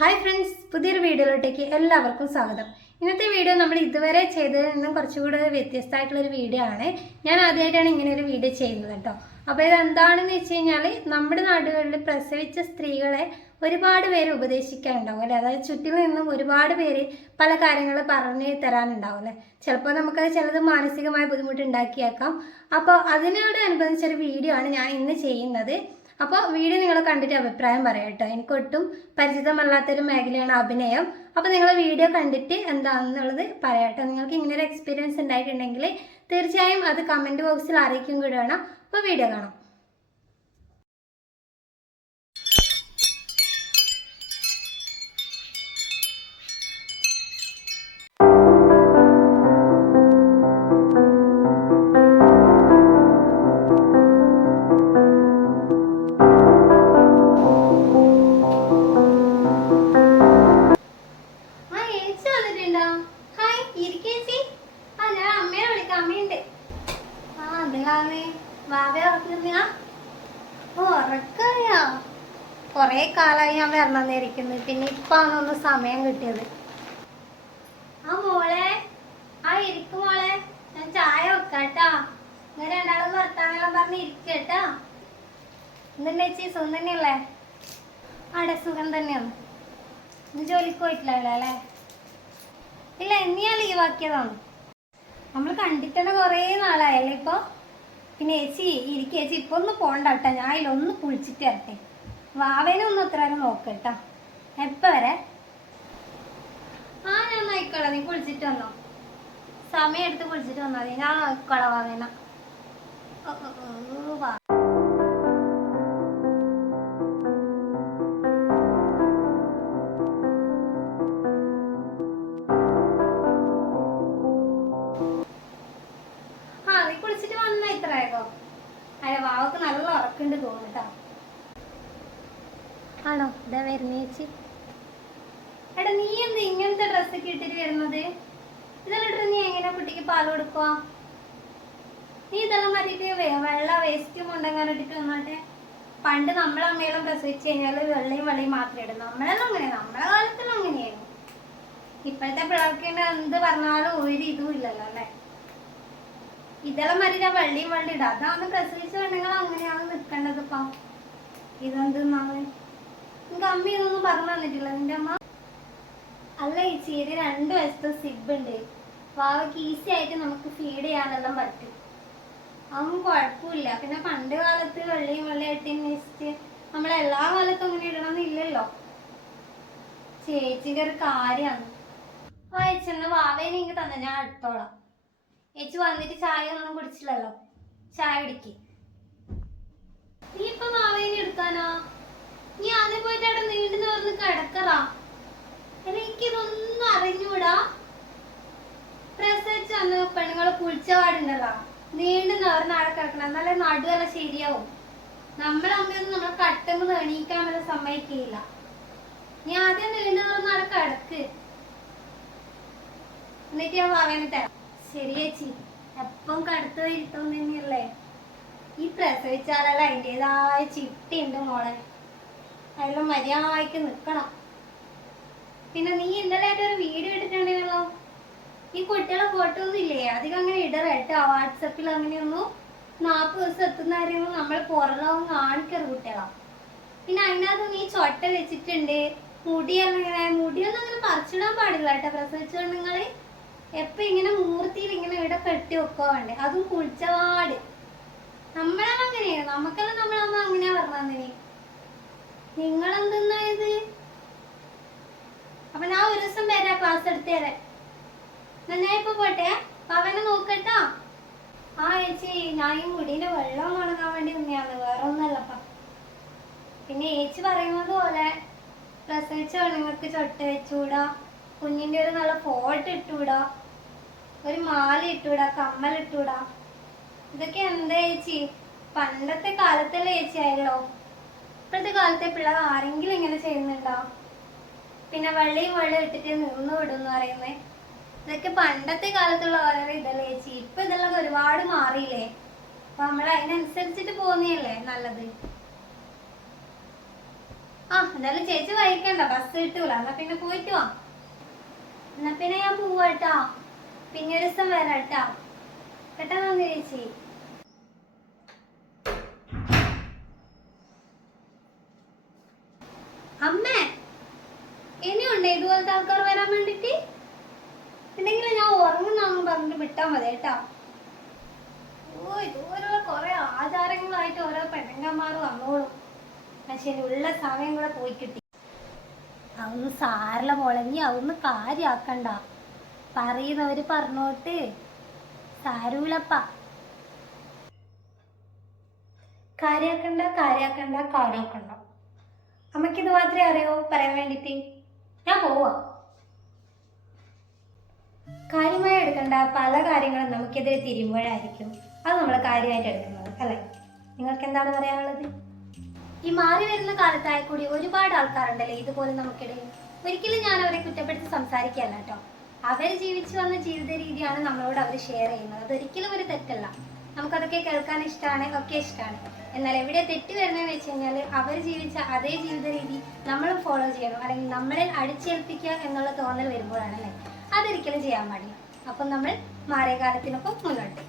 Hi friends പുതിയൊരു വീഡിയോയിലോട്ടേക്ക് എല്ലാവർക്കും സ്വാഗതം. ഇന്നത്തെ വീഡിയോ നമ്മൾ ഇതുവരെ ചെയ്തതിൽ നിന്നും കുറച്ചുകൂടെ വ്യത്യസ്തമായിട്ടുള്ളൊരു വീഡിയോ ആണ്. ഞാൻ ആദ്യമായിട്ടാണ് ഇങ്ങനെ ഒരു വീഡിയോ ചെയ്യുന്നത് കേട്ടോ. അപ്പോൾ ഇത് എന്താണെന്ന് വെച്ച് കഴിഞ്ഞാൽ നമ്മുടെ നാടുകളിൽ പ്രസവിച്ച സ്ത്രീകളെ ഒരുപാട് പേര് ഉപദേശിക്കാനുണ്ടാവും അല്ലേ? അതായത് ചുറ്റിൽ നിന്നും ഒരുപാട് പേര് പല കാര്യങ്ങൾ പറഞ്ഞു തരാനുണ്ടാവും അല്ലേ? ചിലപ്പോൾ നമുക്കത് ചിലത് മാനസികമായ ബുദ്ധിമുട്ട് ഉണ്ടാക്കിയേക്കാം. അപ്പോൾ അതിനോട് അനുബന്ധിച്ചൊരു വീഡിയോ ആണ് ഞാൻ ഇന്ന് ചെയ്യുന്നത്. അപ്പോൾ വീഡിയോ നിങ്ങൾ കണ്ടിട്ട് അഭിപ്രായം പറയട്ടോ എനിക്ക് ഒട്ടും പരിചിതമല്ലാത്തൊരു മേഖലയാണ് അഭിനയം. അപ്പോൾ നിങ്ങൾ വീഡിയോ കണ്ടിട്ട് എന്താണെന്നുള്ളത് പറയട്ടോ നിങ്ങൾക്ക് ഇങ്ങനെ ഒരു എക്സ്പീരിയൻസ് ഉണ്ടായിട്ടുണ്ടെങ്കിൽ തീർച്ചയായും അത് കമന്റ് ബോക്സിൽ അറിയിക്കും കൂടെ വേണം. അപ്പോൾ വീഡിയോ കാണാം. കൊറേ കാലമായി ഞാൻ വരണമെന്നിരിക്കുന്നു പിന്നെ ഇപ്പാണ് ഒന്ന് സമയം കിട്ടിയത്. ആ മോളെ ആ ഇരിക്കു മോളെ. ഞാൻ ചായ വെക്കാട്ടാ. ഇങ്ങനെ രണ്ടാളും വർത്താനെല്ലാം പറഞ്ഞ് ഇരിക്കട്ടാ. എന്തെന്നെ ചേച്ചി? സുഖം തന്നെയല്ലേ? ആടെ സുഖം തന്നെയാണ്. ഇന്ന് ജോലിക്ക് പോയിട്ടില്ല അല്ലേ? ഇല്ല ഇന്ന് ഞാൻ ലീവ് നമ്മൾ കണ്ടിട്ട് കുറേ നാളായല്ലേ ഇപ്പൊ? പിന്നെ ചേച്ചി ഇരിക്കേച്ചി ചേച്ചി ഇപ്പൊ ഒന്ന് പോണ്ട കേട്ടോ ഞാൻ അതിലൊന്ന് കുളിച്ചിട്ട് വരട്ടെ. വാവേനെ ഒന്ന് അത്ര നേരം നോക്കട്ടോ എപ്പ വരെ? ആ ഞാൻ നോക്കിക്കോളാം നീ കുളിച്ചിട്ട് വന്നോ. സമയം എടുത്ത് കുളിച്ചിട്ട് വന്നാ മതി. ഞാൻ നോക്കിക്കോളാം വാവേന വാ. ആണോ? ഇതാ വരുന്ന ചേച്ചി. എടാ നീ എന്ത് ഇങ്ങനത്തെ ഡ്രസ്സൊക്കെ ഇട്ടിട്ട് വരുന്നത്? ഇതെല്ലാം നീ എങ്ങനെ കുട്ടിക്ക് പാൽ കൊടുക്കുക നീ ഇതെല്ലാം മാറ്റിട്ട് വെള്ള വേസ്റ്റും കൊണ്ടെങ്ങാൻ ഇട്ടിട്ട് വന്നാട്ടെ? പണ്ട് നമ്മളെ അമ്മയെല്ലാം പ്രസവിച്ച് കഴിഞ്ഞാൽ വെള്ളയും വെള്ളയും മാത്രമേ ഇടും നമ്മളെല്ലാം അങ്ങനെ നമ്മളെ കാലത്തെല്ലാം അങ്ങനെയായിരുന്നു. ഇപ്പോഴത്തെ പിള്ളേർക്ക് എന്ത് പറഞ്ഞാലും ഒരു ഇതും ഇല്ലല്ലോ അല്ലേ? ഇതെല്ലാം മാറ്റിട്ട് ഞാൻ വെള്ളിയും വെള്ളി ഇടാം. അതാണ് പ്രസവിച്ച പെണ്ണുങ്ങൾ അങ്ങനെയാണ് നിൽക്കേണ്ടത് ഇപ്പം. ഇതെന്തെന്നാണ് നിനക്ക് അമ്മ ഇതൊന്നും പറഞ്ഞു തന്നിട്ടില്ല. നിന്റെ അമ്മ അല്ല ഈ ചീര രണ്ട് വയസ്സത്തെ സിബ് ഉണ്ട്. വാവയ്ക്ക് ഈസി ആയിട്ട് നമുക്ക് ഫീഡ് ചെയ്യാനെല്ലാം പറ്റും. അതൊന്നും കുഴപ്പമില്ല. പിന്നെ പണ്ട് കാലത്ത് വെള്ളിയും വെള്ളയായിട്ട് അന്വേഷിച്ച് നമ്മൾ എല്ലാ കാലത്തും അങ്ങനെ ഇടണമെന്നില്ലല്ലോ ചേച്ചിന്റെ ഒരു കാര്യമാണ്. ആ ചേച്ചി വാവേനെ ഇങ്ങ് തന്നെ. ഞാൻ അടുത്തോളാം ചേച്ചി വന്നിട്ട് ചായ ഒന്നും കുടിച്ചില്ലല്ലോ. ചായ കുടിക്ക്. നീ ഇപ്പൊ മാവേലി എടുക്കാനോ നീ ആദ്യം പോയിട്ട് അവിടെ നീണ്ടു നിവർന്ന് കിടക്കറാ എനിക്കിതൊന്നും അറിഞ്ഞൂടാ പ്രസവിച്ച് അന്ന് പെണ്ണുങ്ങൾ കുളിച്ചപാടുണ്ടല്ലോ. നീണ്ടു നിവർന്ന് അവിടെ കിടക്കണം. എന്നാലേ നടുവല്ല ശരിയാവും. നമ്മളെ അമ്മയൊന്നും നമ്മളെ കട്ടുമ്പോ എണീക്കാൻ സമ്മതിക്കില്ല നീ ആദ്യം നീണ്ടു നിവർന്ന് അവിടെ കിടക്ക്. എന്നിട്ട് ഞാൻ പറയുന്നിട്ട് ശരി എപ്പം കടുത്ത് ഇരുത്തം തന്നെയല്ലേ. ഈ പ്രസവിച്ചാലല്ല അതിന്റെതായ ചിട്ടിയുണ്ട് മോളെ. അതിലും മര്യാദയ്ക്ക് നിൽക്കണം പിന്നെ നീ ഇന്നലെ ആയിട്ട് ഒരു വീഡിയോ ഇട്ടിട്ടുണ്ടെങ്കിലോ ഈ കുട്ടികളെ ഫോട്ടോ ഒന്നും ഇല്ലേ? അധികം അങ്ങനെ ഇടറട്ടോ വാട്സപ്പിൽ അങ്ങനെയൊന്നും നാൽപ്പത് ദിവസം എത്തുന്ന കാര്യമൊന്നും നമ്മൾ പുറലോകം കാണിക്കരുത് കുട്ടികളാ. പിന്നെ അതിനകത്ത് നീ ചൊട്ട വെച്ചിട്ടുണ്ട്. മുടിയെല്ലാം ഇങ്ങനെ മുടിയൊന്നും അങ്ങനെ പറിച്ചിടാൻ പാടില്ല കേട്ടോ. പ്രസവിച്ച നിങ്ങൾ എപ്പോ ഇങ്ങനെ മൂർത്തിയിൽ ഇങ്ങനെ ഇവിടെ കെട്ടി വെക്കുക വേണ്ടേ? അതും കുളിച്ചപാട് നമ്മളെല്ലാം അങ്ങനെയാണ് നമുക്കെല്ലാം നമ്മളമ്മ അങ്ങനെയാ പറഞ്ഞു നിങ്ങളെന്തെന്നാ ഇത് അപ്പൊ ഞാൻ ഒരു ദിവസം വരാം ക്ലാസ് എടുത്തു തരാം നന്നായിപ്പോ പോട്ടെ? പവനെ നോക്കട്ടോ. ആ ചേച്ചി ഞാൻ ഈ മുടിയിലെ വെള്ളം ഉണങ്ങാൻ വേണ്ടി നിന്നെയാണ് വേറെ ഒന്നല്ലപ്പ പിന്നെ ഏച്ചി പറയുന്നത് പോലെ പ്രസവിച്ച പെണ്ണുങ്ങൾക്ക് ചൊട്ട വെച്ചുകൂടാ കുഞ്ഞിന്റെ ഒരു നല്ല ഫോട്ടോ ഇട്ടുകൂടാ ഒരു മാല ഇട്ടുകൂടാ കമ്മൽ ഇട്ടുകൂടാ ഇതൊക്കെ എന്താ ചേച്ചി? പണ്ടത്തെ കാലത്തല്ലേ ചേച്ചി ആയല്ലോ? ഇപ്പോഴത്തെ കാലത്തെ പിള്ളേർ ആരെങ്കിലും ഇങ്ങനെ ചെയ്യുന്നുണ്ടോ? പിന്നെ വെള്ളയും വെള്ളം ഇട്ടിട്ട് നിന്ന് വിടും എന്ന് പറയുന്നേ. ഇതൊക്കെ പണ്ടത്തെ കാലത്തുള്ള ഓരോ ഇതല്ലേ ചേച്ചി? ഇപ്പൊ ഇതെല്ലാം ഒരുപാട് മാറിയില്ലേ? അപ്പൊ നമ്മൾ അതിനനുസരിച്ചിട്ട് പോകുന്നതല്ലേ നല്ലത്? ആ എന്തായാലും ചേച്ചി വൈകണ്ട ബസ് കിട്ടൂല. എന്നാ പിന്നെ പോയിട്ട് വാ. എന്നാ പിന്നെ ഞാൻ പോവാട്ടാ പിന്നെ ഒരു ദിവസം കേട്ടോ പെട്ടെന്ന് നന്ദി ചേച്ചി? അമ്മേ ഇതുപോലത്തെ ആൾക്കാർ വരാൻ വേണ്ടിട്ട് ഉണ്ടെങ്കിൽ ഞാൻ ഉറങ്ങുന്നാണെന്ന് പറഞ്ഞിട്ട് വിട്ടാ മതി കേട്ടാ. ഓ ഇതുപോലുള്ള കുറെ ആചാരങ്ങളായിട്ട് ഓരോ പെണ്ണങ്ങന്മാർ വന്നോളും. പക്ഷെ ഉള്ള സമയം കൂടെ പോയി കിട്ടി. അതൊന്ന് സാരല മുളങ്ങി അതൊന്നും കാര്യാക്കണ്ട. പറയുന്നവര് പറഞ്ഞോട്ട്. സാരൂലപ്പ. കാര്യാക്കണ്ട കാര്യാക്കണ്ട കാര്യാക്കണ്ട. അമ്മയ്ക്കിത് മാത്രമേ അറിയോ പറയാൻ വേണ്ടിട്ട് ഞാൻ പോവാ. കാര്യമായി എടുക്കേണ്ട പല കാര്യങ്ങളും നമുക്കെതിരെ തിരിയുമ്പോഴായിരിക്കും അത് നമ്മൾ കാര്യമായിട്ട് എടുക്കുന്നത് അല്ലേ? നിങ്ങൾക്ക് എന്താണ് പറയാനുള്ളത്? ഈ മാറി വരുന്ന കാലത്തായ കൂടി ഒരുപാട് ആൾക്കാരുണ്ടല്ലേ ഇതുപോലെ നമുക്കിടയിൽ ഒരിക്കലും ഞാൻ അവരെ കുറ്റപ്പെടുത്തി സംസാരിക്കുകയല്ല കേട്ടോ. അവർ ജീവിച്ചു വന്ന ജീവിത രീതിയാണ് നമ്മളോട് അവർ ഷെയർ ചെയ്യുന്നത്. അതൊരിക്കലും ഒരു തെറ്റല്ല. നമുക്കതൊക്കെ കേൾക്കാൻ ഇഷ്ടമാണ് ഒക്കെ ഇഷ്ടമാണ് എന്നാൽ എവിടെ തെറ്റ് വരുന്നതെന്ന് വെച്ച് കഴിഞ്ഞാൽ അവർ ജീവിച്ച അതേ ജീവിത രീതി നമ്മളും ഫോളോ ചെയ്യണം അല്ലെങ്കിൽ നമ്മളിൽ അടിച്ചേൽപ്പിക്കുക എന്നുള്ള തോന്നൽ വരുമ്പോഴാണല്ലേ അതൊരിക്കലും ചെയ്യാൻ പാടില്ല. അപ്പം നമ്മൾ മാറിയ കാലത്തിനൊപ്പം മുന്നോട്ട്